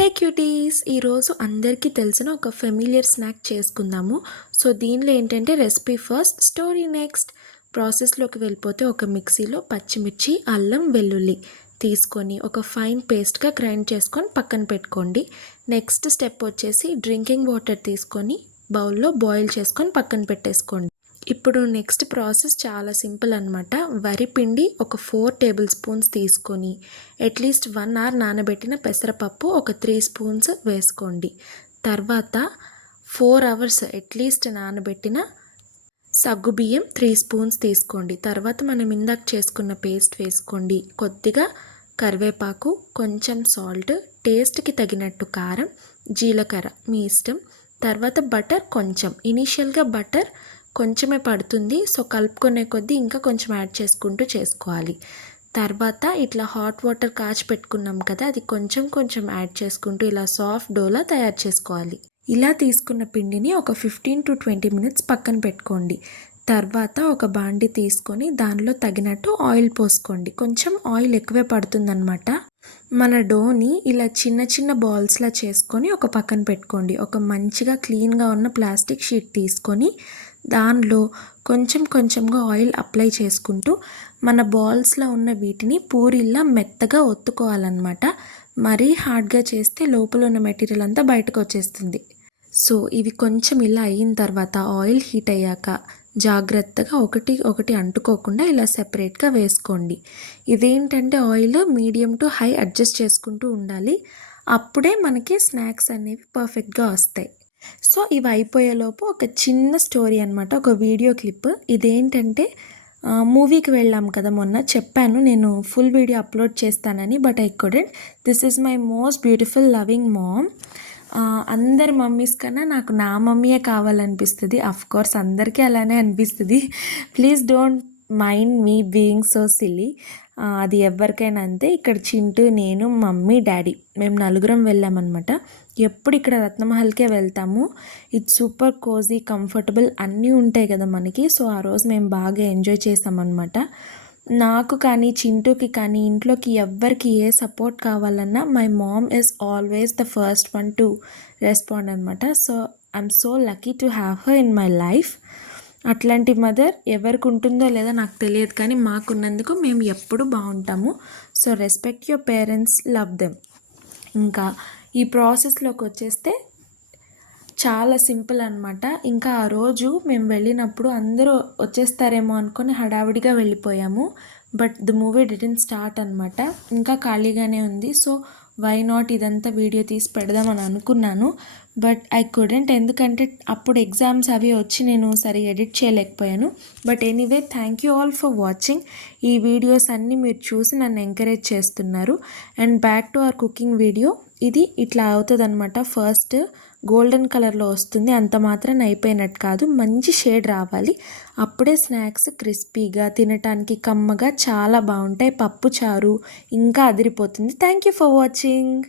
హే cuties ఈరోజు అందరికీ తెలిసిన ఒక ఫెమిలియర్ స్నాక్ చేసుకుందాము. సో దీనిలో ఏంటంటే రెసిపీ ఫస్ట్ స్టోరీ నెక్స్ట్ ప్రాసెస్లోకి వెళ్ళిపోతే ఒక మిక్సీలో పచ్చిమిర్చి అల్లం వెల్లుల్లి తీసుకొని ఒక ఫైన్ పేస్ట్గా గ్రైండ్ చేసుకొని పక్కన పెట్టుకోండి. నెక్స్ట్ స్టెప్ వచ్చేసి డ్రింకింగ్ వాటర్ తీసుకొని బౌల్లో బాయిల్ చేసుకొని పక్కన పెట్టేసుకోండి. ఇప్పుడు నెక్స్ట్ ప్రాసెస్ చాలా సింపుల్ అనమాట వరి పిండి ఒక ఫోర్ టేబుల్ స్పూన్స్ తీసుకొని అట్లీస్ట్ వన్ అవర్ నానబెట్టిన పెసరపప్పు ఒక త్రీ స్పూన్స్ వేసుకోండి. తర్వాత ఫోర్ అవర్స్ అట్లీస్ట్ నానబెట్టిన సగ్గుబియ్యం త్రీ స్పూన్స్ తీసుకోండి. తర్వాత మనం ఇందాక చేసుకున్న పేస్ట్ వేసుకోండి. కొద్దిగా కరివేపాకు కొంచెం సాల్ట్ టేస్ట్కి తగినట్టు కారం జీలకర్ర మీ ఇష్టం. తర్వాత బటర్ కొంచెం. ఇనీషియల్గా బటర్ కొంచెమే పడుతుంది. సో కలుపుకునే కొద్దీ ఇంకా కొంచెం యాడ్ చేసుకుంటూ చేసుకోవాలి. తర్వాత ఇట్లా హాట్ వాటర్ కాచి పెట్టుకున్నాం కదా అది కొంచెం కొంచెం యాడ్ చేసుకుంటూ ఇలా సాఫ్ట్ డోలా తయారు చేసుకోవాలి. ఇలా తీసుకున్న పిండిని ఒక ఫిఫ్టీన్ టు ట్వంటీ మినిట్స్ పక్కన పెట్టుకోండి. తర్వాత ఒక బాండి తీసుకొని దానిలో తగినట్టు ఆయిల్ పోసుకోండి. కొంచెం ఆయిల్ ఎక్కువే పడుతుందన్నమాట. మన డోని ఇలా చిన్న చిన్న బాల్స్లా చేసుకొని ఒక పక్కన పెట్టుకోండి. ఒక మంచిగా క్లీన్గా ఉన్న ప్లాస్టిక్ షీట్ తీసుకొని దానిలో కొంచెం కొంచెంగా ఆయిల్ అప్లై చేసుకుంటూ మన బాల్స్లో ఉన్న వీటిని పూరిల్లా మెత్తగా ఒత్తుకోవాలన్నమాట. మరీ హార్డ్గా చేస్తే లోపల ఉన్న మెటీరియల్ అంతా బయటకు వచ్చేస్తుంది. సో ఇవి కొంచెం ఇలా అయిన తర్వాత ఆయిల్ హీట్ అయ్యాక జాగ్రత్తగా ఒకటి ఒకటి అంటుకోకుండా ఇలా సెపరేట్గా వేసుకోండి. ఇదేంటంటే oil medium to high adjust చేసుకుంటూ ఉండాలి. అప్పుడే మనకి స్నాక్స్ అనేవి పర్ఫెక్ట్గా వస్తాయి. సో ఇవి అయిపోయేలోపు ఒక చిన్న స్టోరీ అనమాట ఒక వీడియో క్లిప్. ఇదేంటంటే మూవీకి వెళ్ళాం కదా మొన్న. చెప్పాను నేను ఫుల్ వీడియో అప్లోడ్ చేస్తానని but I couldn't. This is my most beautiful loving mom. అందరి మమ్మీస్ కన్నా నాకు నా మమ్మీయే కావాలనిపిస్తుంది. కోర్స్ అందరికీ అలానే అనిపిస్తుంది. Please don't mind me being so silly. అది ఎవరికైనా అంతే. ఇక్కడ చింటూ నేను మమ్మీ డాడీ. మేము నలుగురం వెళ్ళామన్నమాట. ఎప్పుడు ఇక్కడ రత్నమహల్కే వెళ్తాము. ఇది సూపర్ కోజీ కంఫర్టబుల్ అన్నీ ఉంటాయి కదా మనకి. సో ఆ రోజు మేము బాగా ఎంజాయ్ చేసామన్నమాట. నాకు కానీ చింటూకి కానీ ఇంట్లోకి ఎవ్వరికి ఏ సపోర్ట్ కావాలన్నా my mom is always the first one to respond అనమాట so I'm so lucky to have her in my life అట్లాంటి మదర్ ఎవరికి ఉంటుందో లేదో నాకు తెలియదు కానీ మాకున్నందుకు మేము ఎప్పుడు బాగుంటాము. So respect your parents love them. ఇంకా ఈ ప్రాసెస్లోకి వచ్చేస్తే చాలా సింపుల్ అనమాట ఇంకా ఆ రోజు మేము వెళ్ళినప్పుడు అందరూ వచ్చేస్తారేమో అనుకొని హడావిడిగా వెళ్ళిపోయాము. But the movie didn't start అనమాట ఇంకా ఖాళీగానే ఉంది. సో వై నాట్ ఇదంతా వీడియో తీసి పెడదామని అనుకున్నాను. బట్ ఐ కుడెంట్ ఎందుకంటే అప్పుడు ఎగ్జామ్స్ అవి వచ్చి నేను సరి ఎడిట్ చేయలేకపోయాను. But anyway thank you all for watching ఈ వీడియోస్ అన్నీ మీరు చూసి నన్ను ఎంకరేజ్ చేస్తున్నారు. And back to our cooking video ఇది ఇట్లా అవుతుంది అనమాట ఫస్ట్ గోల్డెన్ కలర్లో వస్తుంది. అంత మాత్రం అయిపోయినట్టు కాదు. మంచి షేడ్ రావాలి. అప్పుడే స్నాక్స్ క్రిస్పీగా తినటానికి కమ్మగా చాలా బాగుంటాయి. పప్పు చారు ఇంకా అదిరిపోతుంది. Thank you for watching.